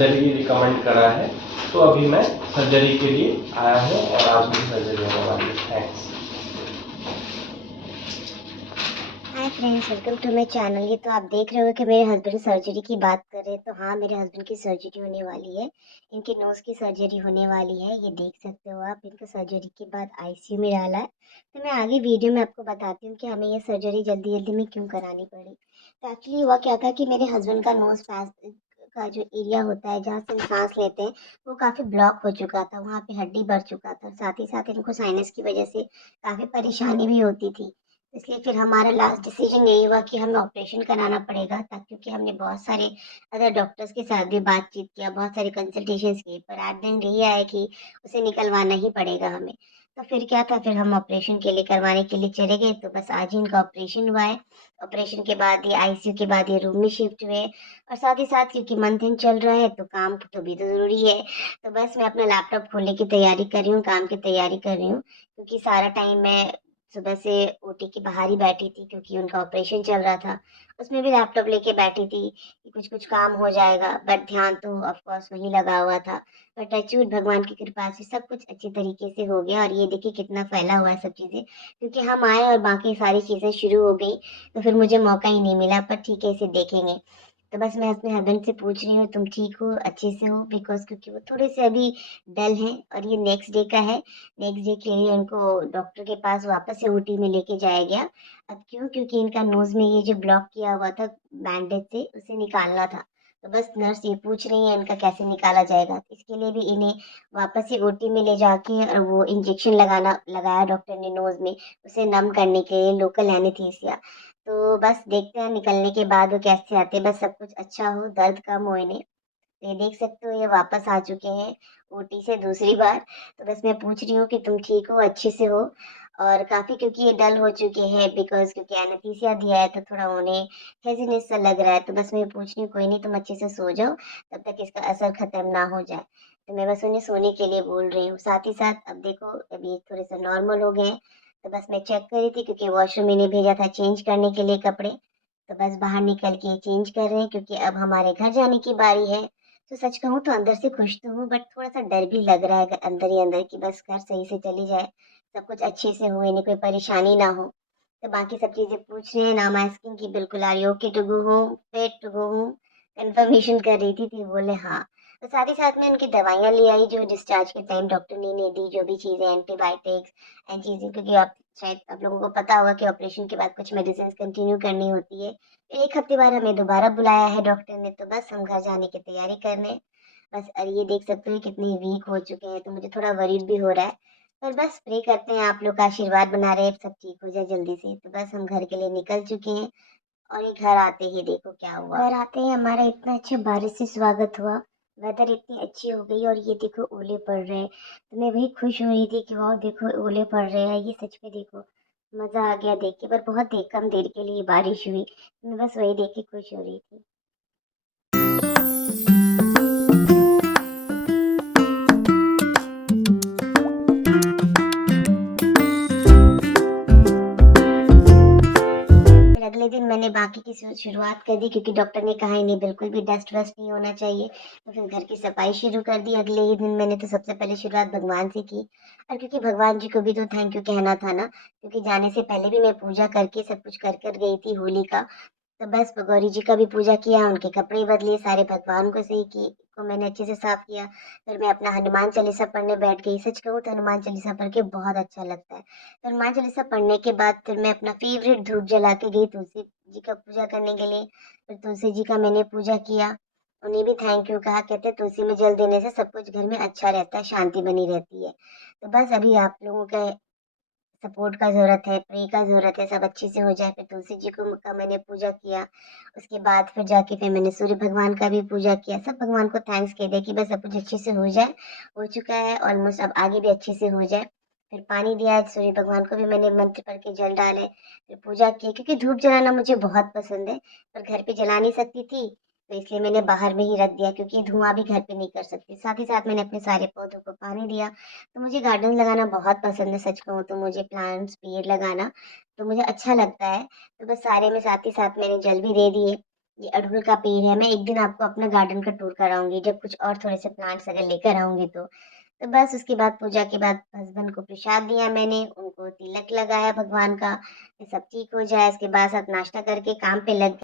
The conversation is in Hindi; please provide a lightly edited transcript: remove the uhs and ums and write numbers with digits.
सर्जरी रिकमेंड करा है, तो अभी मैं सर्जरी के लिए आया हूँ और आज मेरी सर्जरी होने वाली है। Thanks. Hi friends, welcome to my channel. ये तो आप देख रहे हो कि मेरे हस्बैंड सर्जरी की बात कर रहे हैं। तो हाँ, मेरे हस्बैंड की सर्जरी होने वाली है। इनके नोज़ की सर्जरी होने वाली है। ये देख सकते हो आप, इनको सर्जरी के बाद आईसीयू में डाला है। तो मैं आगे वीडियो में आपको बताती हूँ कि हमें ये सर्जरी जल्दी जल्दी में क्यों करानी पड़ी। तो एक्चुअली हुआ क्या था कि मेरे हस्बैंड का नोज़ पास का जो एरिया होता है जहाँ से हम सांस लेते हैं, वो काफ़ी ब्लॉक हो चुका था। वहाँ पे हड्डी बढ़ चुका था। साथ ही साथ इनको साइनस की वजह से काफ़ी परेशानी भी होती थी। इसलिए फिर हमारा लास्ट डिसीजन यही हुआ कि हमें ऑपरेशन कराना पड़ेगा, क्योंकि हमने बहुत सारे अदर डॉक्टर्स के साथ भी बातचीत किया, बहुत सारे कंसल्टेशंस किए, पर एट द एंड यही आया कि उसे निकलवाना ही पड़ेगा हमें। तो फिर क्या था, फिर हम ऑपरेशन के लिए करवाने के लिए चले गए। तो बस आज ही इनका ऑपरेशन हुआ है। ऑपरेशन के बाद ये आईसीयू के बाद ये रूम में शिफ्ट हुए, और साथ ही साथ क्योंकि मंथ एंड चल रहा है तो काम तो भी तो ज़रूरी है। तो बस मैं अपना लैपटॉप खोलने की तैयारी कर रही हूँ, काम की तैयारी कर रही हूँ, क्योंकि सारा टाइम मैं सुबह से ओटी के बाहर ही बैठी थी, क्योंकि उनका ऑपरेशन चल रहा था। उसमें भी लैपटॉप लेके बैठी थी कि कुछ-कुछ काम हो जाएगा, बट ध्यान तो ऑफ कोर्स वहीं लगा हुआ था। पर टचवुड भगवान की कृपा से सब कुछ अच्छी तरीके से हो गया, और ये देखिए कितना फैला हुआ है सब चीज़ें, क्योंकि हम आए और बाकी सारी चीज़ें शुरू हो गई, तो फिर मुझे मौका ही नहीं मिला। पर ठीक है, इसे देखेंगे। तो बस मैं अपने हस्बैंड से पूछ रही हूँ, तुम ठीक हो, अच्छे से हो? बिकॉज़ क्योंकि वो थोड़े से अभी डल हैं, और ये नेक्स्ट डे का है। नेक्स्ट डे के लिए उनको डॉक्टर के पास वापस से ओटी में लेके जाया गया। अब क्यों? क्योंकि इनका नोज़ में ये जो ब्लॉक किया हुआ था बैंडेज से, उसे निकालना था। तो बस नर्स ये पूछ रही है इनका कैसे निकाला जाएगा। इसके लिए भी इन्हें वापस से ओटी में ले जाके और वो इंजेक्शन लगाया डॉक्टर ने नोज़ में, उसे नम करने के लिए, लोकल एनेस्थीसिया। तो बस देखते हैं निकलने के बाद वो कैसे आते हैं। बस सब कुछ अच्छा हो, दर्द कम हो इन्हें। तो ये देख सकते हो, ये वापस आ चुके हैं ओटी से दूसरी बार। तो बस मैं पूछ रही हूँ कि तुम ठीक हो, अच्छे से हो? और काफ़ी क्योंकि ये डल हो चुके हैं, बिकॉज़ क्योंकि एनेस्थीसिया दिया है तो थोड़ा उन्हें हेज़ीनेस सा लग रहा है। तो बस मैं पूछ रही हूँ, कोई नहीं, तुम अच्छे से सो जाओ, तब तक इसका असर ख़त्म ना हो जाए। तो मैं बस उन्हें सोने के लिए बोल रही हूँ। साथ ही साथ अब देखो, अभी थोड़े-से नॉर्मल हो गए हैं। तो बस मैं चेक कर रही थी, क्योंकि वॉशरूम इन्हें भेजा था चेंज करने के लिए कपड़े। तो बस बाहर निकल के चेंज कर रहे हैं, क्योंकि अब हमारे घर जाने की बारी है। तो सच कहूँ तो अंदर से खुश तो हूँ, बट थोड़ा-सा डर भी लग रहा है अंदर ही अंदर, कि बस घर सही से चली जाए, सब कुछ अच्छे से हो, इन्हें कोई परेशानी ना हो। तो बाकी सब चीज़ें पूछ रहे हैं, नाउ आई एम आस्किंग कि बिल्कुल are you okay to go home? Fit to go home? Confirmation कर रही थी, तो ये बोले हाँ। तो साथ ही साथ में उनकी दवाइयाँ ले आई, जो डिस्चार्ज के टाइम डॉक्टर ने इन्हें दी, जो भी चीज़ें एंटीबायोटिक्स एंड चीज़ें, क्योंकि आप शायद आप लोगों को पता होगा कि ऑपरेशन के बाद कुछ मेडिसिन्स कंटिन्यू करनी होती है। 1 हफ्ते बाद हमें दोबारा बुलाया है डॉक्टर ने, तो बस हम घर जाने की तैयारी कर रहे हैं। बस ये देख सकते हो कितने वीक हो चुके हैं, तो मुझे थोड़ा वरीड भी हो रहा है। पर बस प्रे करते हैं, आप लोग का आशीर्वाद बना रहे, सब ठीक हो जाए जल्दी से। तो बस हम घर के लिए निकल चुके हैं, और ये घर आते ही देखो क्या हुआ। घर आते ही हमारा इतना अच्छा बारिश से स्वागत हुआ। वेदर इतनी अच्छी हो गई, और ये देखो ओले पड़ रहे हैं। तो मैं वही खुश हो रही थी कि वाह देखो ओले पड़ रहे हैं, ये सच में देखो मज़ा आ गया देख के। पर बहुत कम देर के लिए बारिश हुई। मैं बस वही देख के खुश हो रही थी। फिर अगले दिन मैंने बाकी की शुरुआत कर दी, क्योंकि डॉक्टर ने कहा इन्हें बिल्कुल भी डस्ट वस्ट नहीं होना चाहिए। तो फिर घर की सफाई शुरू कर दी अगले ही दिन। मैंने तो सबसे पहले शुरुआत भगवान से की, और क्योंकि भगवान जी को भी तो थैंक यू कहना था ना, क्योंकि जाने से पहले भी मैं पूजा करके सब कुछ कर कर गई थी होली का। तो बस गौरी जी का भी पूजा किया, उनके कपड़े बदले, सारे भगवान को सही की को मैंने अच्छे से साफ किया। फिर मैं अपना हनुमान चालीसा पढ़ने बैठ गई। सच कहूँ तो हनुमान चालीसा पढ़ के बहुत अच्छा लगता है। तो हनुमान चालीसा पढ़ने के बाद फिर मैं अपना फेवरेट धूप जला के गई तुलसी जी का पूजा करने के लिए। फिर तुलसी जी का मैंने पूजा किया, उन्हें भी थैंक यू कहा। कहते हैं तुलसी में जल देने से सब कुछ घर में अच्छा रहता है, शांति बनी रहती है। तो बस अभी आप लोगों का सपोर्ट का ज़रूरत है, प्रे का ज़रूरत है, सब अच्छे से हो जाए। फिर तुलसी जी को का मैंने पूजा किया। उसके बाद फिर जाके फिर मैंने सूर्य भगवान का भी पूजा किया। सब भगवान को थैंक्स कह दिया कि बस सब कुछ अच्छे से हो जाए। हो चुका है ऑलमोस्ट, अब आगे भी अच्छे से हो जाए। फिर पानी दिया, सूर्य भगवान को भी मैंने मंत्र पढ़ के जल डाले, फिर पूजा की, क्योंकि धूप जलाना मुझे बहुत पसंद है, पर घर पे जला नहीं सकती थी, तो इसलिए मैंने बाहर में ही रख दिया, क्योंकि धुआँ भी घर पे नहीं कर सकती। साथ ही साथ मैंने अपने सारे पौधों को पानी दिया। तो मुझे गार्डन लगाना बहुत पसंद है, सच कहूँ तो मुझे प्लांट्स, पेड़ लगाना तो मुझे अच्छा लगता है। तो बस सारे में साथ ही साथ मैंने जल भी दे दिए। ये अड़हुल का पेड़ है। मैं एक दिन आपको अपना गार्डन का टूर कराऊंगी, जब कुछ और थोड़े से प्लांट्स अगर लेकर आऊंगी तो बस उसके बाद पूजा के बाद हस्बैंड को प्रसाद दिया मैंने, उनको तिलक लगाया भगवान का, ये सब ठीक हो जाए। इसके बाद साथ नाश्ता करके काम पे लग